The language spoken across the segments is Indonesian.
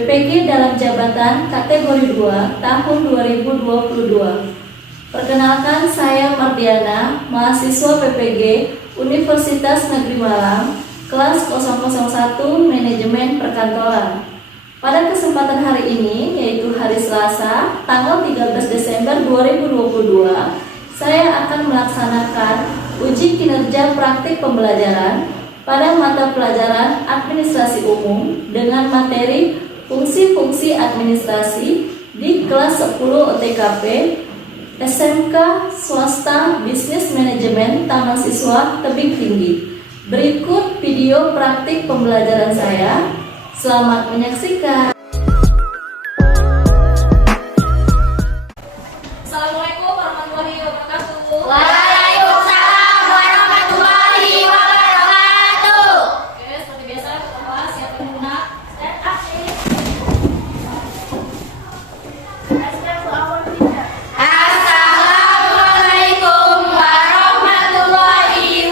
PPG dalam jabatan kategori 2 tahun 2022. Perkenalkan, saya Mardiana, mahasiswa PPG Universitas Negeri Malang, kelas 001 Manajemen Perkantoran. Pada kesempatan hari ini, yaitu hari Selasa, tanggal 13 Desember 2022, saya akan melaksanakan uji kinerja praktik pembelajaran pada mata pelajaran Administrasi Umum dengan materi fungsi-fungsi administrasi di kelas 10 OTKP SMK Swasta Bisnis Manajemen Taman Siswa Tebing Tinggi. Berikut video praktik pembelajaran saya. Selamat menyaksikan. Assalamualaikum warahmatullahi wabarakatuh. Waalaikumsalam warahmatullahi wabarakatuh. Oke, seperti biasa pertama siap pengguna stand up. Assalamualaikum warahmatullahi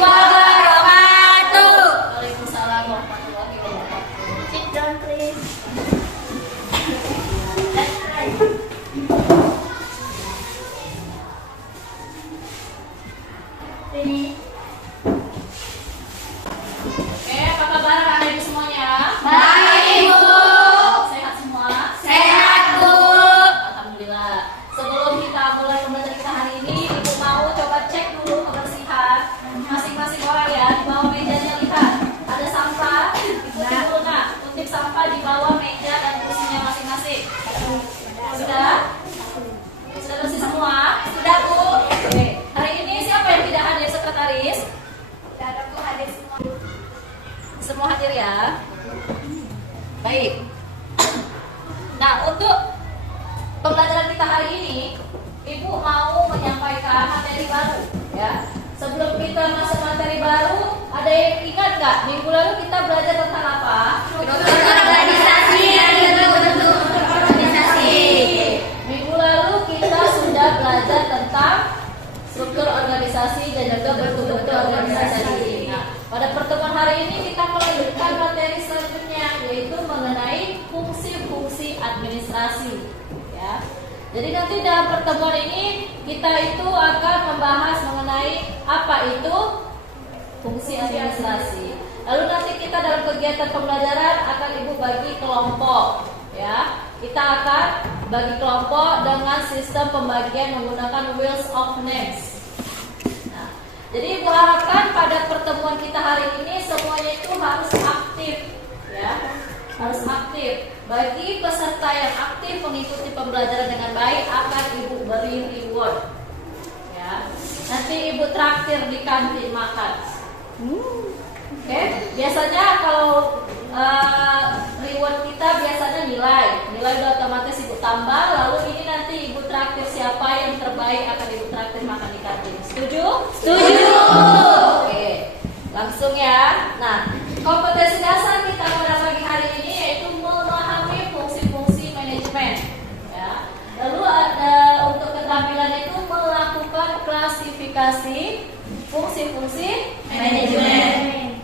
wabarakatuh. Waalaikumsalam warahmatullahi wabarakatuh. Sit down please. Ready? Oke, apa kabar anak ibu semuanya? Baik, Bu. Sehat semua? Sehat, Bu. Alhamdulillah. Sebelum kita mulai pembelajaran kita hari ini, ibu mau coba cek dulu kebersihan masing-masing orang ya. Di bawah mejanya lihat ada sampah. Ikuti dulu nak, kutip sampah di bawah meja dan kursinya masing-masing. Sudah? Sudah bersih semua? Sudah, Bu. Oke. Hari ini siapa yang tidak hadir sekretaris? Tidak ada, Bu, hadir semua. Semua hadir ya. Baik. Nah, untuk pembelajaran kita hari ini, Ibu mau menyampaikan materi baru, ya. Sebelum kita masuk materi baru, ada yang ingat nggak? Minggu lalu kita belajar tentang apa? Organisasi dan bentuk organisasi. Minggu lalu kita sudah belajar tentang struktur organisasi dan juga bentuk-bentuk organisasi. Nah, pada pertemuan hari ini kita melanjutkan materi selanjutnya, yaitu mengenai fungsi-fungsi administrasi. Ya. Jadi nanti dalam pertemuan ini kita itu akan membahas mengenai apa itu fungsi administrasi. Lalu nanti kita dalam kegiatan pembelajaran akan Ibu bagi kelompok. Ya, kita akan bagi kelompok dengan sistem pembagian menggunakan wheels of names. Nah, jadi Ibu harapkan pada pertemuan kita hari ini semuanya itu harus aktif, ya, harus aktif. Bagi peserta yang aktif mengikuti pembelajaran dengan baik akan Ibu beri reward. Ya, nanti Ibu traktir di kantin makan. Oke, biasanya kalau reward kita biasanya nilai udah otomatis Ibu tambah, lalu ini nanti Ibu traktir siapa yang terbaik akan Ibu traktir makan di kantin. Setuju? Setuju. Oke, langsung ya. Nah, kompetensi dasar kita pada pagi hari ini yaitu memahami fungsi-fungsi manajemen. Ya. Lalu ada untuk keterampilan itu melakukan klasifikasi fungsi-fungsi manajemen.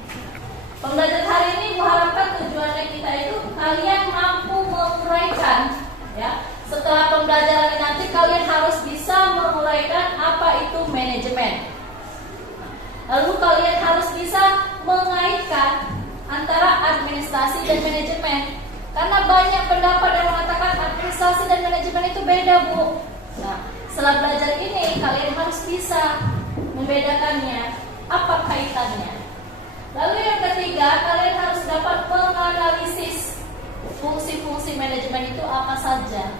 Pembelajaran hari ini Ibu harapkan tujuannya kita itu kalian mampu menguraikan, ya. Setelah pembelajaran ini nanti kalian harus bisa menguraikan apa itu manajemen. Lalu kalian harus bisa mengaitkan antara administrasi dan manajemen. Karena banyak pendapat yang mengatakan administrasi dan manajemen itu beda, Bu. Nah, setelah belajar ini kalian harus bisa membedakannya, apa kaitannya. Lalu yang ketiga, kalian harus dapat menganalisis fungsi-fungsi manajemen itu apa saja.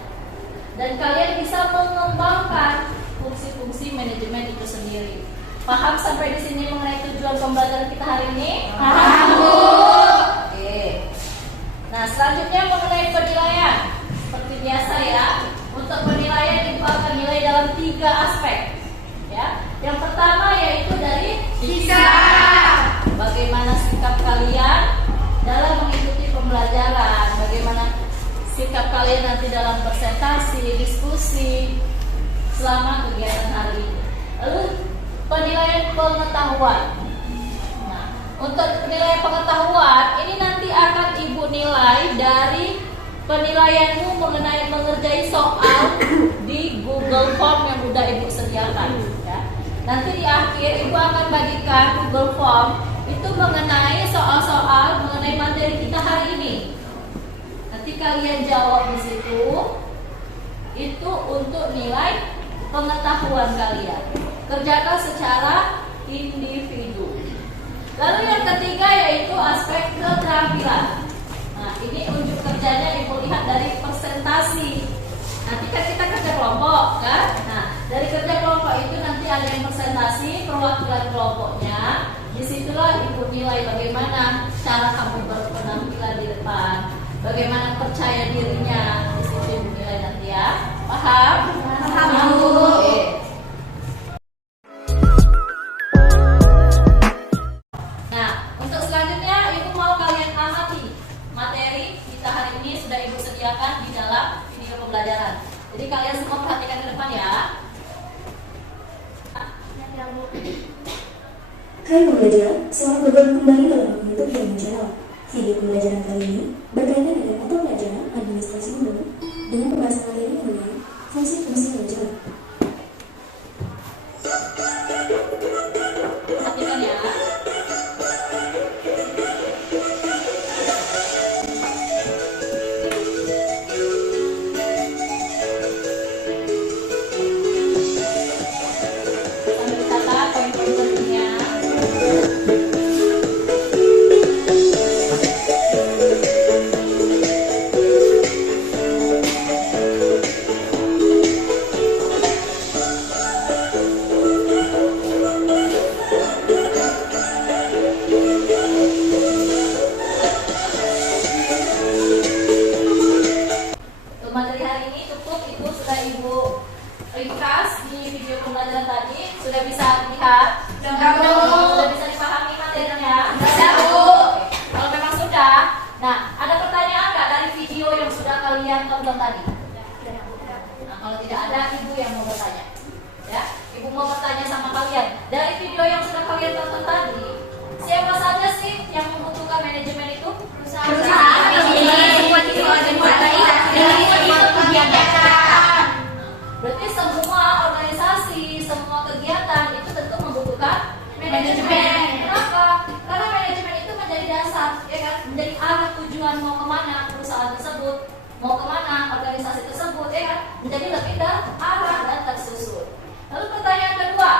Dan kalian bisa mengembangkan fungsi-fungsi manajemen itu sendiri. Paham sampai di sini mengenai tujuan pembelajaran kita hari ini? Paham, Bu. Oke. Nah, selanjutnya mengenai penilaian. Seperti biasa ya, untuk penilaian Ibu akan nilai dalam 3 aspek. Ya. Yang pertama yaitu dari Sikap. bagaimana sikap kalian dalam mengikuti pembelajaran, bagaimana sikap kalian nanti dalam presentasi, diskusi selama kegiatan hari ini. Lalu penilaian pengetahuan. Nah, untuk penilaian pengetahuan ini nanti akan Ibu nilai dari penilaianmu mengerjai soal di Google Form yang sudah Ibu sediakan. Ya. Nanti di akhir Ibu akan bagikan Google Form itu mengenai soal-soal mengenai materi kita hari ini. Nanti kalian jawab di situ. Itu untuk nilai pengetahuan kalian. Kerjakan secara individu. Lalu yang ketiga yaitu aspek keterampilan. Nah, ini unjuk kerjanya Ibu lihat dari presentasi. Nanti kan kita kerja kelompok, kan? Nah, dari kerja kelompok itu nanti ada yang presentasi perwakilan kelompoknya. Disitulah Ibu nilai bagaimana cara kamu berpenampilan di depan, bagaimana percaya dirinya. Di situ Ibu nilai nanti ya. Paham? Paham, Bu. Oke. Nah, untuk selanjutnya Ibu mau kalian amati materi kita hari ini sudah Ibu sediakan di dalam video pembelajaran. Jadi kalian semua perhatikan ke depan ya. Hai pembelajar, selamat bergabung kembali dalam membentuk dan menjawab. Video pembelajaran kali ini berkaitan dengan mata pelajaran administrasi umum dengan pembahasan materi mengenai fungsi-fungsi manajemen. Perhatikan ya. Sambil catat poin-poin pentingnya. Untuk materi hari ini cukup itu sudah Ibu ringkas di video pembelajaran tadi. Sudah bisa dilihat? Sudah bisa dipahami materinya? Bisa, Bu. Kalau memang sudah, nah ada pertanyaan nggak dari video yang sudah kalian tonton tadi? Nah, kalau tidak ada, Ibu yang mau bertanya. Ya, Ibu mau bertanya sama kalian. Dari video yang sudah kalian tonton tadi, siapa saja sih yang membutuhkan manajemen itu? Perusahaan ini buat itu kegiatan. Berarti semua organisasi, semua kegiatan itu tentu membutuhkan manajemen. Kenapa? Karena manajemen itu menjadi dasar, ya kan? Menjadi arah tujuan mau kemana perusahaan tersebut, mau kemana organisasi tersebut, ya kan? Menjadi lebih arah dan tersusun. Lalu pertanyaan kedua,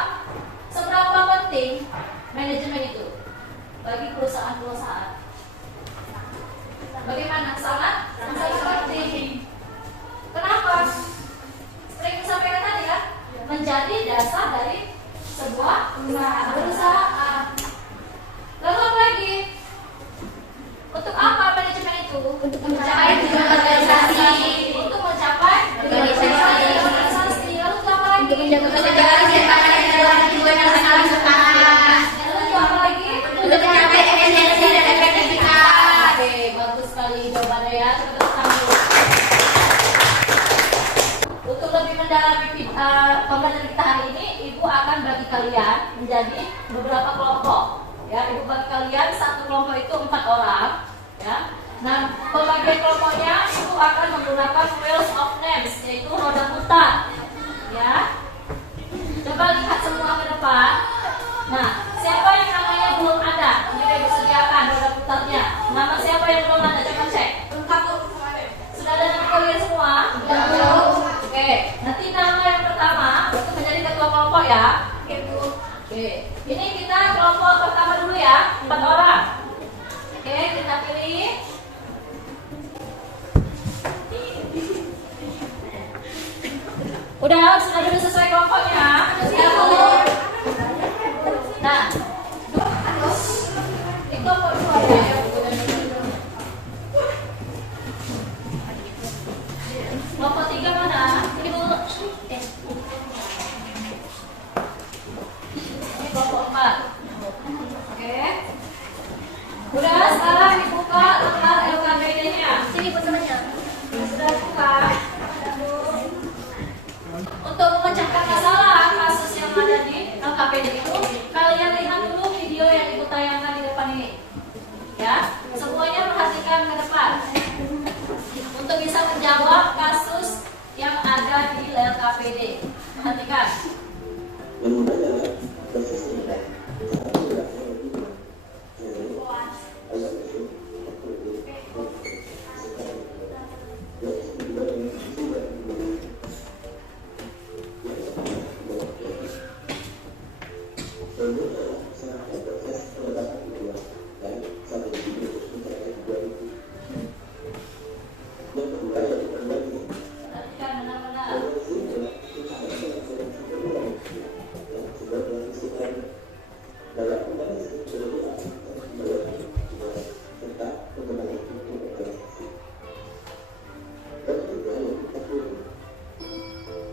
seberapa penting manajemen itu bagi perusahaan-perusahaan? Bagaimana? Sangat penting. Kenapa? Seperti disampaikan tadi kan, menjadi dasar dari sebuah perusahaan. Lalu apa lagi? Untuk apa manajemen itu? Untuk mencapai tujuan organisasi. Untuk mencapai organisasi. Lalu untuk apa lagi? Untuk menjaga kesejahteraan dan tujuan nasional sekarang. Lalu untuk apa lagi? Untuk mencapai efisiensi dan efektivitas. Oke, bagus sekali jawabannya ya. Tepuk tangan dulu. Untuk lebih mendalami pembelajaran kita hari ini, Ibu akan bagi kalian menjadi beberapa kelompok. Ya, Ibu bagi kalian satu kelompok itu 4 orang. Ya. Nah, pembagian kelompoknya Ibu akan menggunakan wheels of names, yaitu roda putar. Ya. Coba lihat semua ke depan. Nah, siapa yang namanya belum ada? Ini Ibu sediakan roda putarnya. Nama siapa yang belum ada? Coba cek. Sudah ada nama kalian semua? Oke, nanti nama yang pertama itu menjadi ketua kelompok ya. Oke, ini kita kelompok pertama dulu ya, 4 orang. Oke, kita pilih. Sudah dulu sesuai kelompoknya. Sudah, Bu. Nah, di kelompok 2 ya. Kelompok 3 mana? Ini Bu. Ini kelompok 4. Oke. Udah, sekarang dibuka lembar LKPD-nya. Sini Bu temannya. Sudah buka. Untuk memecahkan masalah kasus yang ada di KPD. Perhatikan. Perhatikan benar-benar. Simak, perhatikan.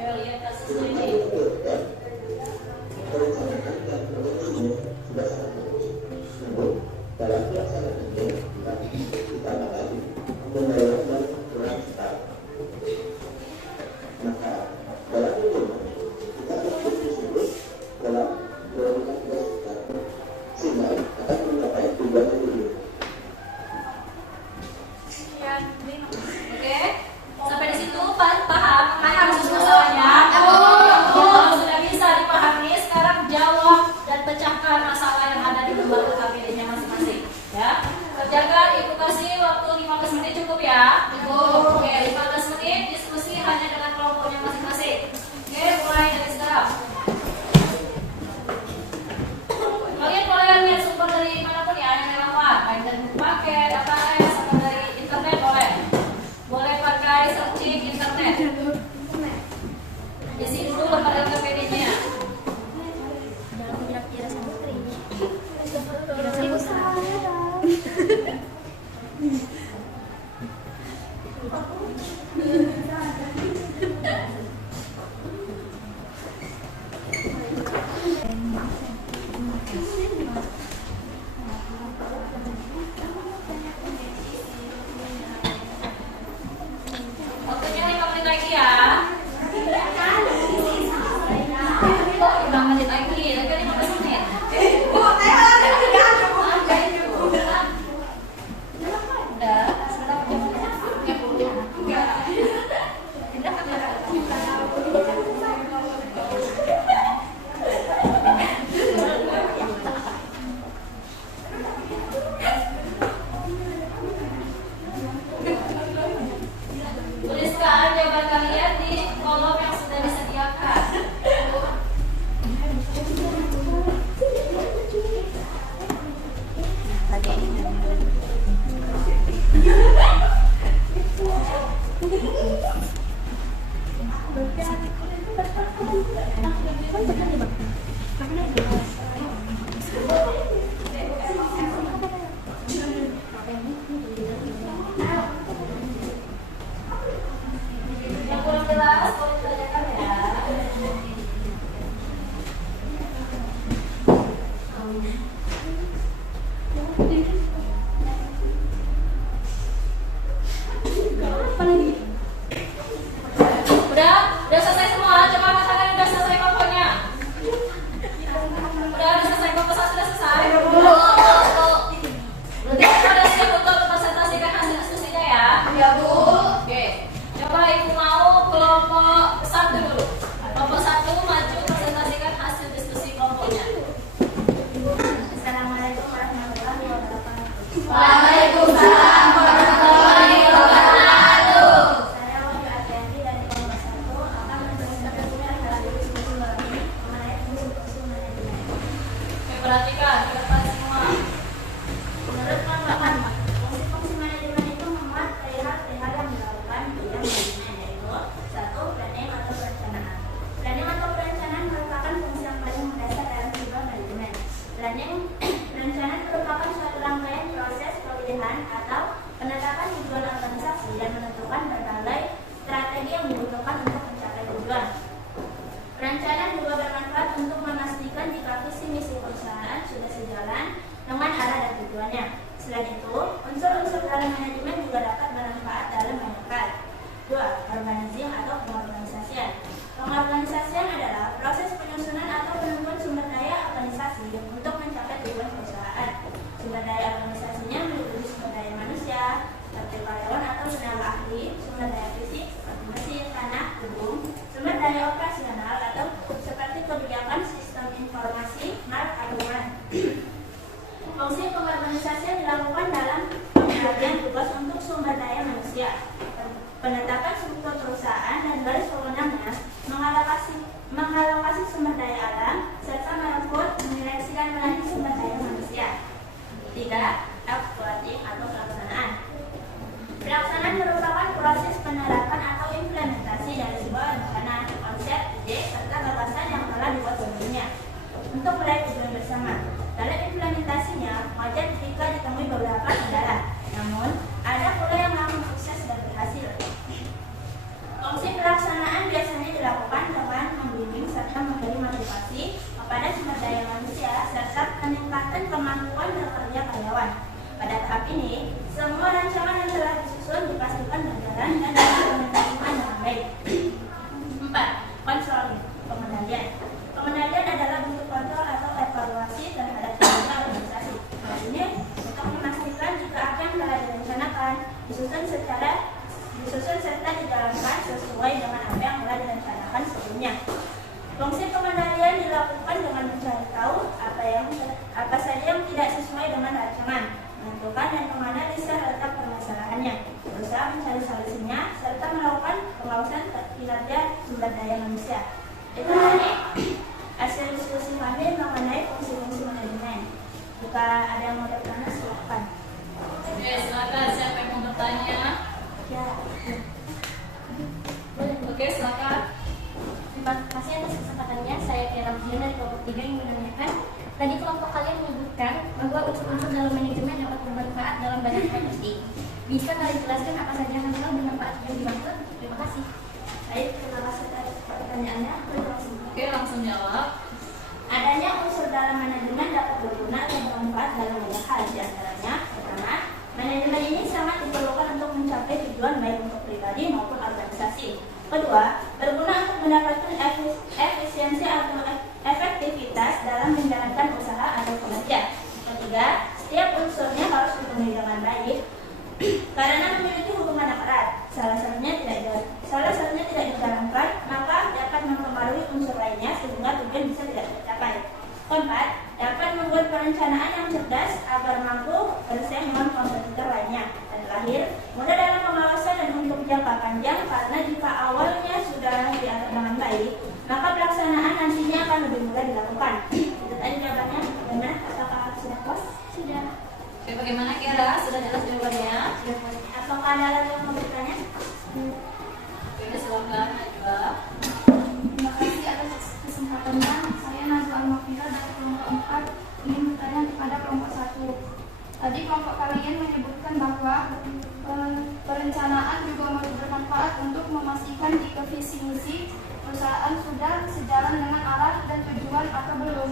Ayo lihat kasus ini. Oke, sampai di situ paham kasus masalahnya. Kalau sudah bisa dipahami, sekarang jawab dan pecahkan masalah yang ada di lembaga KPD-nya masing-masing. Ya, kerjakan. Ibu kasih waktu 15 menit cukup ya. Cukup. Oke, 15 menit diskusi hanya dengan kelompoknya masing-masing. Oke, mulai dari sekarang. Kalian boleh lihat sumber dari manapun ya, yang relevan. Baik dari buku paket, AKS, atau dari internet boleh. Boleh pakai searching internet. Isi dulu lembaga KPD-nya. Waktunya 5 menit lagi ya. 5 menit lagi, tapi 15 menit. Udah, sebentar tuliskan jawaban kalian Waalaikumsalam warahmatullahi wabarakatuh. Saya Wahyu Afianti dari kelompok 1 akan mempresentasikan dalam diskusi ini mengenai fungsi manajemen. Oke, perhatikan, lepas semua. Menurut kelompok 4, fungsi manajemen itu memuat perihal-perihal yang dilakukan di bidang manajemen, yaitu 1. Planning atau perencanaan. Planning atau perencanaan merupakan fungsi yang paling mendasar dalam sebuah manajemen. Perencanaan merupakan suatu rangkaian proses pemilihan atau penetapan tujuan organisasi dan menentukan berbagai strategi yang dibutuhkan untuk mencapai tujuan. Perencanaan juga bermanfaat untuk memastikan jika visi misi perusahaan sudah sejalan dengan arah dan tujuannya. Selain itu, unsur-unsur dalam manajemen juga dapat bermanfaat dalam banyak hal. 2. Organizing atau pengorganisasian. Pengorganisasian adalah proses penyusunan atau penentuan sumber daya organisasi untuk mencapai tujuan perusahaan. Sumber daya organisasinya meliputi sumber daya manusia, seperti karyawan atau tenaga ahli, sumber daya fisik seperti mesin, tanah, gedung, sumber daya operasional atau seperti kebijakan sistem informasi, mark, aduan. Fungsi pengorganisasian dilakukan dalam pembagian tugas untuk sumber daya manusia, penetapan struktur perusahaan dan garis wewenangnya, mengalokasi sumber daya alam, serta merekrut, menyeleksi dan melatih sumber daya manusia. 3. Exploiting atau pelaksanaan. Pelaksanaan merupakan proses penerapan atau implementasi dari sebuah rencana, konsep, ide, serta gagasan yang telah dibuat sebelumnya untuk meraih tujuan bersama. Dalam implementasinya, wajar jika ditemui beberapa kendala, namun ada pula yang langsung sukses dan berhasil. Fungsi pelaksanaan biasanya dilakukan dengan membimbing serta memberi motivasi kepada sumber daya manusia serta peningkatan kemampuan bekerja karyawan. Pada tahap ini, semua rancangan yang telah disusun dipastikan berjalan dan diimplementasikan dengan baik. 4. Controlling, pengendalian. Pengendalian adalah bentuk kontrol atau evaluasi terhadap kinerja organisasi. Hal ini untuk memastikan jika apa yang telah direncanakan disusun serta dijalankan sesuai dengan apa yang telah direncanakan sebelumnya. Fungsi pengendalian dilakukan dengan mencari tahu apa saja yang tidak sesuai dengan rancangan, menentukan dan menganalisa letak permasalahannya, berusaha mencari solusinya, serta melakukan pengawasan kinerja sumber daya manusia. Itu tadi hasil diskusi kami mengenai fungsi-fungsi manajemen. Jika ada yang mau bertanya, silakan. Oke, silakan. Siapa yang mau bertanya? Ya. Oke, silakan. Terima kasih atas kesempatannya. Saya Tiara Bujian dari kelompok 3 yang menanyakan. Tadi kelompok kalian menyebutkan bahwa unsur-unsur dalam manajemen dapat bermanfaat dalam banyak hal penting. Bisa kalian jelaskan apa saja hal bermanfaat yang dimaksud? Terima kasih. Baik, terima kasih atas pertanyaannya. Oke, langsung jawab. Adanya unsur dalam manajemen dapat berguna dan bermanfaat dalam banyak hal. Di antaranya, pertama, manajemen ini sangat diperlukan untuk mencapai tujuan baik untuk pribadi maupun organisasi. Kedua, berguna untuk mendapatkan efisiensi atau efektivitas dalam menjalankan usaha atau kerja. Ketiga, setiap unsurnya harus dipenuhi dengan baik karena memiliki hubungan erat. Salah satunya tidak dijalankan, maka dapat mempengaruhi unsur lainnya sehingga tujuan bisa tidak tercapai. Keempat, dapat membuat perencanaan yang cerdas agar mampu bersaing dengan kompetitor lainnya. Dan terakhir, mudah dalam pengawasan dan untuk jangka panjang karena jika awalnya sudah diatur dengan baik, maka pelaksanaan nantinya akan lebih mudah dilakukan. Itu tadi jawabannya. Benar? Apakah sudah puas? Sudah. Oke, bagaimana Kiara? Sudah jelas jawabannya? Sudah puas. Apakah ada lagi yang mau bertanya? Oke, silakan Najwa. Terima kasih atas kesempatannya. Saya Najwa Al-Mafira dari kelompok 4 ingin bertanya kepada kelompok 1. Tadi kelompok kalian menyebutkan bahwa perencanaan juga bermanfaat untuk memastikan jika visi misi perusahaan sudah sejalan dengan arah dan tujuan atau belum.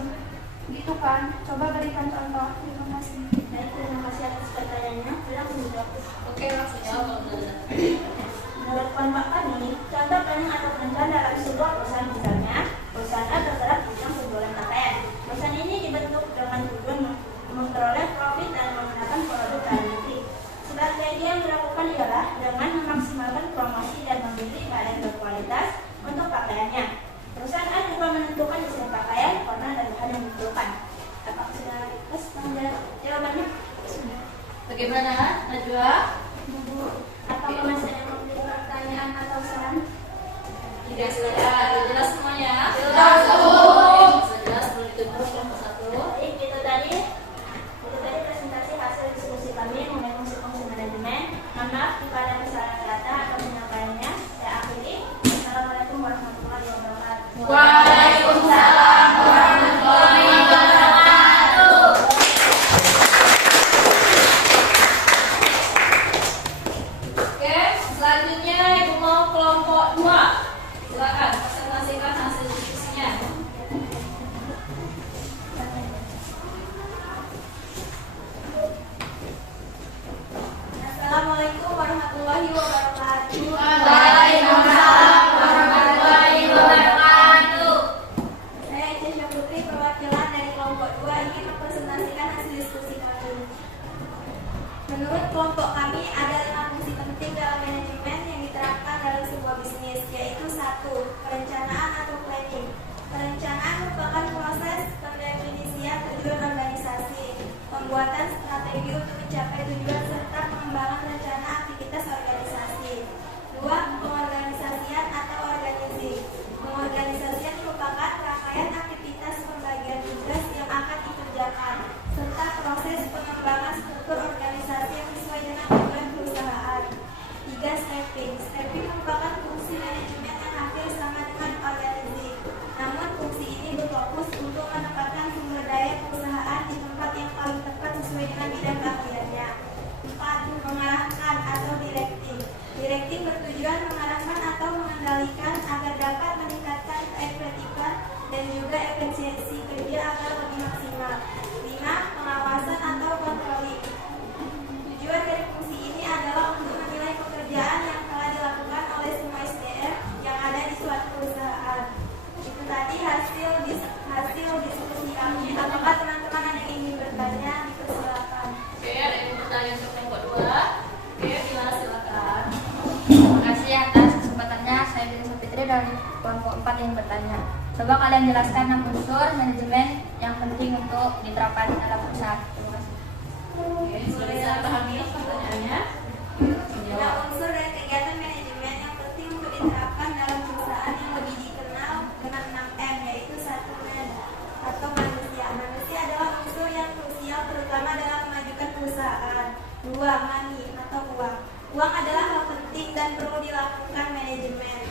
Gitu kan? Coba berikan contoh. Terima kasih. Baik, terima kasih atas pertanyaannya. Langsung dijawab. Oke, langsung jawab kalau sudah ada. Menurut kelompok kami, contoh planning atau perencanaan dalam sebuah perusahaan misalnya, perusahaan A bergerak di bidang penjualan pakaian. Perusahaan ini dibentuk dengan tujuan memperoleh profit dan menggunakan produk dalam negeri. Strategi yang dilakukan ialah dengan memaksimalkan promosi dan memilih barang berkualitas untuk pakaiannya. Perusahaan A juga menentukan desain pakaian, warna dan bahan yang diperlukan. Apakah sudah pas? Jawabannya sudah. Bagaimana, Najwa? Apakah masih ada pertanyaan atau saran? Tidak, sudah jelas semuanya. Jelas. Sudah jelas, belum ditunjuk kelompok 1. Baik, itu tadi presentasi hasil diskusi kami mengenai fungsi manajemen. Mohon maaf jika ada kesalahan kata atau penyampaiannya. Saya akhiri. Assalamualaikum warahmatullahi wabarakatuh. Waalaikumsalam warahmatullahi wabarakatuh. Oke, selanjutnya Ibu mau kelompok 2. Silakan presentasikan hasil diskusinya. Assalamualaikum warahmatullahi wabarakatuh. Waalaikumsalam warahmatullahi wabarakatuh. Saya Ica Putri, perwakilan dari kelompok 2 ingin mempresentasikan hasil diskusi kami. Menurut kelompok kami ada 5 fungsi penting dalam manajemen yang diterapkan dalam sebuah bisnis, yaitu 1. Perencanaan atau planning. Perencanaan merupakan proses pendefinisian tujuan organisasi, pembuatan strategi untuk mencapai tujuan serta pengembangan rencana aktivitas organisasi. 2. Pengorganisasian atau organisasi. Pengorganisasian merupakan rangkaian aktivitas pembagian tugas yang akan dikerjakan serta proses pengembangan struktur organisasi yang sesuai dengan tujuan perusahaan. 3. Staffing. Staffing merupakan fungsi manajemen yang hampir sama dengan organisasi. Namun fungsi ini berfokus untuk menempatkan sumber daya perusahaan di tempat yang paling tepat sesuai dengan bidang keahliannya. 4. Mengarahkan atau directing. Directing bertujuan mengarahkan atau mengendalikan agar dapat meningkatkan keefektifan dan juga efisiensi kerja agar lebih maksimal. 5. Pengawasan atau controlling. Tujuan dari fungsi ini adalah untuk menilai pekerjaan yang telah dilakukan oleh semua SDM yang ada di suatu perusahaan. Itu tadi hasil diskusi kami. Apakah teman-teman ada yang ingin bertanya? Dipersilakan. Oke, ada yang bertanya untuk kelompok 2. Oke, Bila silakan. Terima kasih atas kesempatannya. Saya Dini Fitri dari kelompok 4 yang bertanya. Coba kalian jelaskan 6 unsur manajemen yang penting untuk diterapkan dalam perusahaan. Terima kasih. Oke, sudah bisa pahami pertanyaannya? Ada unsur dari kegiatan manajemen yang penting untuk diterapkan dalam perusahaan yang lebih dikenal dengan 6M, yaitu 1. Man atau manusia. Manusia adalah unsur yang krusial terutama dalam memajukan perusahaan. 2. Money atau uang. Uang adalah hal penting dan perlu dilakukan manajemen.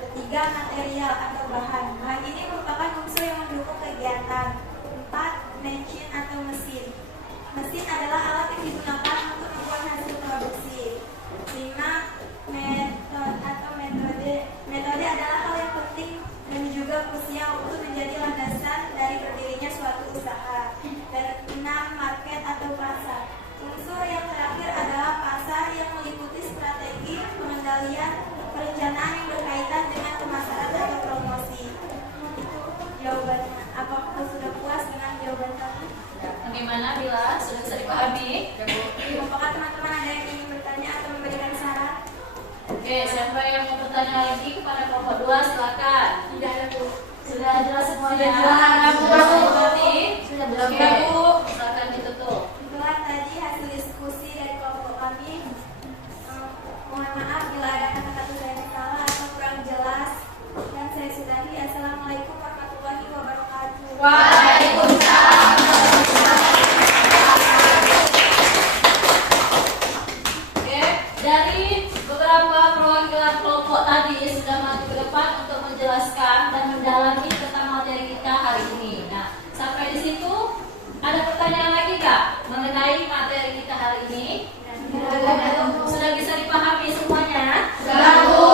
3. Material atau bahan. Bahan ini merupakan unsur yang mendukung kegiatan. 4. Machine atau mesin. Mesin adalah alat yang digunakan untuk membuat hasil produksi. 5. Metode atau metode. Metode adalah hal yang penting dan juga krusial untuk menjadi landasan dari berdirinya suatu usaha. Dan 6. Market atau pasar. Unsur yang terakhir adalah pasar yang meliputi strategi, pengendalian, perencanaan yang berkaitan dengan pemasaran atau promosi. Itu jawabannya. Apakah sudah puas dengan jawaban kami? Bagaimana Bila? Sudah bisa dipahami? Apakah teman-teman ada yang ingin bertanya atau memberikan saran? Oke, siapa yang mau bertanya lagi kepada kelompok 2 silakan. Tidak ada, Bu. Sudah jelas semuanya? Sudah belum, Bu. Silakan ditutup. Itulah tadi hasil diskusi dari kelompok kami. Mohon maaf bila ada kata-kata saya yang salah atau kurang jelas. Dan saya sudahi. Assalamualaikum warahmatullahi wabarakatuh. Waalaikumsalam. Oke, dari beberapa perwakilan kelompok tadi sudah maju ke depan untuk menjelaskan dan mendalami tentang materi kita hari ini. Nah, sampai di situ ada pertanyaan lagi nggak mengenai materi kita hari ini? Sudah bisa dipahami semuanya? Sudah, Bu.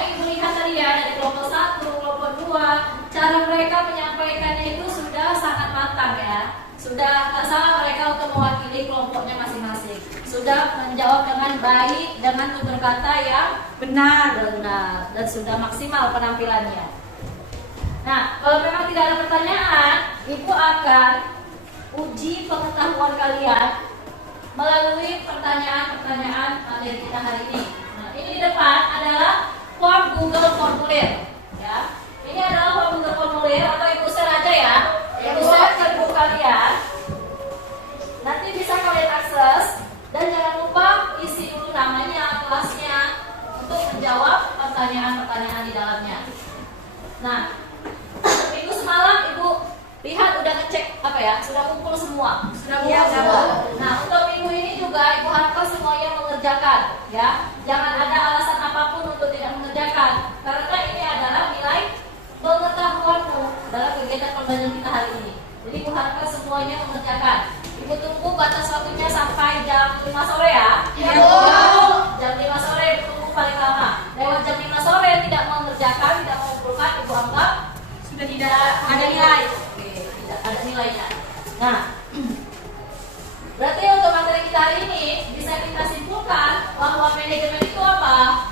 Ibu lihat tadi ya dari kelompok 1, kelompok 2, cara mereka menyampaikannya itu sudah sangat matang ya. Sudah tak salah mereka untuk mewakili kelompoknya masing-masing. Sudah menjawab dengan baik, dengan tutur kata yang benar dan sudah maksimal penampilannya. Nah, kalau memang tidak ada pertanyaan, Ibu akan uji pengetahuan kalian melalui pertanyaan-pertanyaan materi kita hari ini. Nah, ini di depan adalah form Google Formulir, ya. Ini adalah form Google Formulir atau Ibu share aja ya. Ibu share ke buku kalian. Nanti bisa kalian akses dan pertanyaan-pertanyaan di dalamnya. Nah, minggu semalam Ibu lihat udah ngecek apa ya? Sudah kumpul semua. Sudah kumpul semua. Nah, untuk minggu ini juga Ibu harapkan semuanya mengerjakan, ya. Jangan ada alasan apapun untuk tidak mengerjakan, karena ini adalah nilai pengetahuanmu dalam kegiatan pembelajaran kita hari ini. Jadi Ibu harapkan semuanya mengerjakan. Ibu tunggu batas waktunya sampai jam 5 sore ya. Iya, Bu. Jam 5 sore Ibu tunggu paling lama. Lewat jam 5 sore tidak mengerjakan, tidak mengumpulkan, Ibu anggap sudah tidak ada nilai. Oke, tidak ada nilainya. Nah, berarti untuk materi kita hari ini bisa kita simpulkan bahwa manajemen itu apa?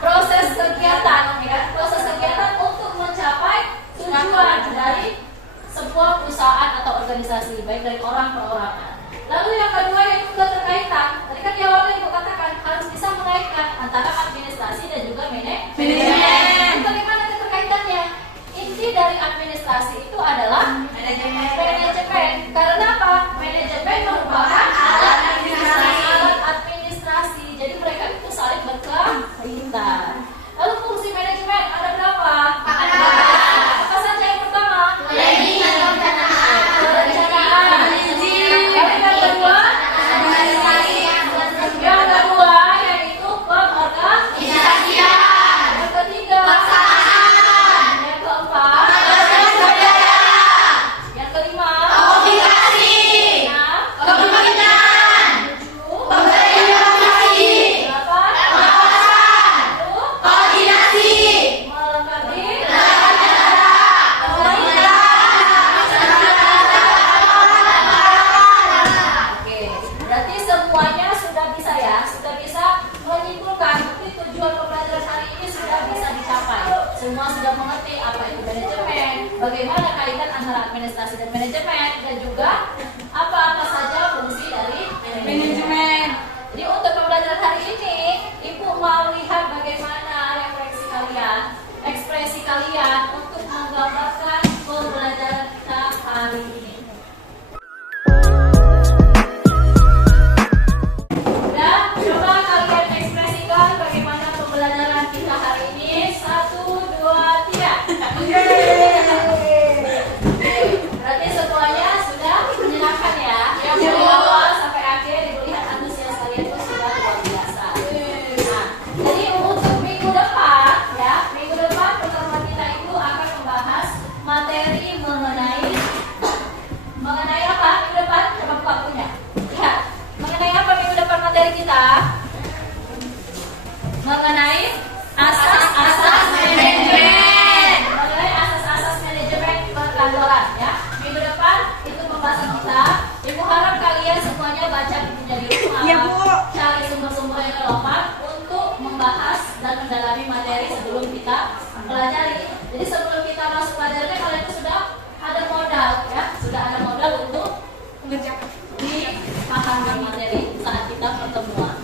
Proses kegiatan, ya, proses kegiatan untuk mencapai tujuan dari sebuah perusahaan atau organisasi, baik dari orang per orang. Lalu yang kedua yang juga terkaitan, tadi kan di awalnya Ibu katakan harus bisa mengaitkan antara administrasi dan juga manajemen. Bagaimana keterkaitannya? Inti dari administrasi itu adalah manajemen. Karena apa? Manajemen merupakan alat administrasi. Jadi mereka itu saling berkaitan. Lalu fungsi manajemen ada berapa? Apa saja yang pertama? Planning atau perencanaan. Perencanaan. Yang kedua yaitu pengorganisasian. Yang ketiga yang keempat yang kelima Komunikasi. Kepemimpinan. Pemberian informasi. Pengawasan. Koordinasi. melengkapi Oke, berarti semuanya sudah bisa ya, sudah bisa menyimpulkan bukti tujuan pembelajaran hari ini sudah bisa dicapai. Semua sudah mengerti apa itu manajemen, bagaimana kaitan antara administrasi dan manajemen, dan juga apa-apa saja fungsi dari manajemen. Jadi untuk pembelajaran hari ini, Ibu mau lihat bagaimana ekspresi kalian untuk menggambarkan pembelajaran kita hari ini. Dan coba kalian ekspresikan bagaimana pembelajaran kita hari ini. 1, 2, 3. Berarti semuanya sudah menyenangkan ya. Dari awal sampai akhir Ibu lihat antusias kalian itu sudah luar biasa. Nah, jadi untuk minggu depan ya, minggu depan pertemuan kita itu akan membahas materi mengenai apa minggu depan? Coba buka bukunya. Lihat, mengenai apa minggu depan materi kita? Mengenai asas-asas manajemen. Mengenai asas-asas manajemen perkantoran ya. Minggu depan itu pembahasan kita. Ibu harap kalian semuanya baca bukunya di rumah. Iya, Bu. Cari sumber-sumber yang relevan untuk membahas dan mendalami materi sebelum kita pelajari. Jadi sebelum kita masuk pelajarannya kalian itu sudah ada modal ya, sudah ada modal untuk mengerjakan dipahami materi saat kita pertemuan.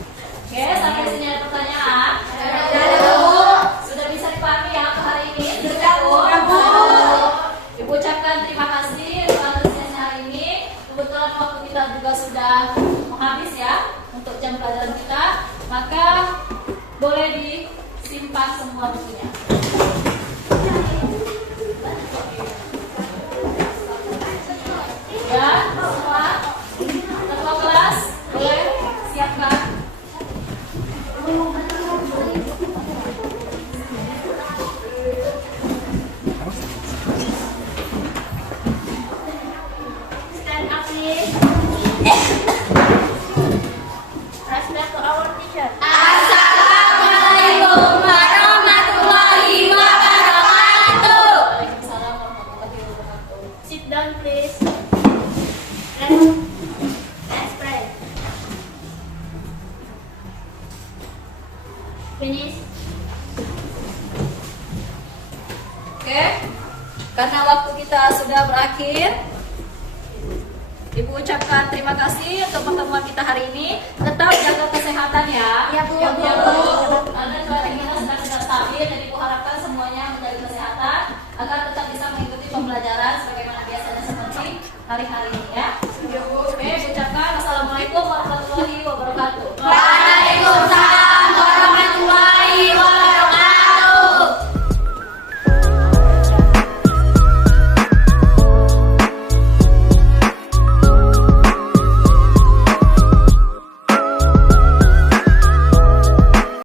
Oke, sampai sini ada pertanyaan? Sudah bisa dipahami ya untuk hari ini? Sudah, Bu. Ibu ucapkan terima kasih untuk antusiasnya hari ini. Kebetulan waktu kita juga sudah habis ya untuk jam pelajaran kita, maka boleh disimpan semua bukunya. Ya, semua ketua kelas boleh siapkan. Stand up, please. Respect to our teacher. Assalamualaikum warahmatullahi wabarakatuh. Waalaikumsalam warahmatullahi wabarakatuh. Sit down, please. Let's pray. Finish. Oke, karena waktu kita sudah berakhir, Ibu ucapkan terima kasih untuk pertemuan kita hari ini. Tetap jaga kesehatan ya. Iya, Bu. Karena cuaca kita sedang tidak stabil, jadi Ibu harapkan semuanya menjaga kesehatan agar tetap bisa mengikuti pembelajaran sebagaimana biasanya seperti hari-hari ini ya.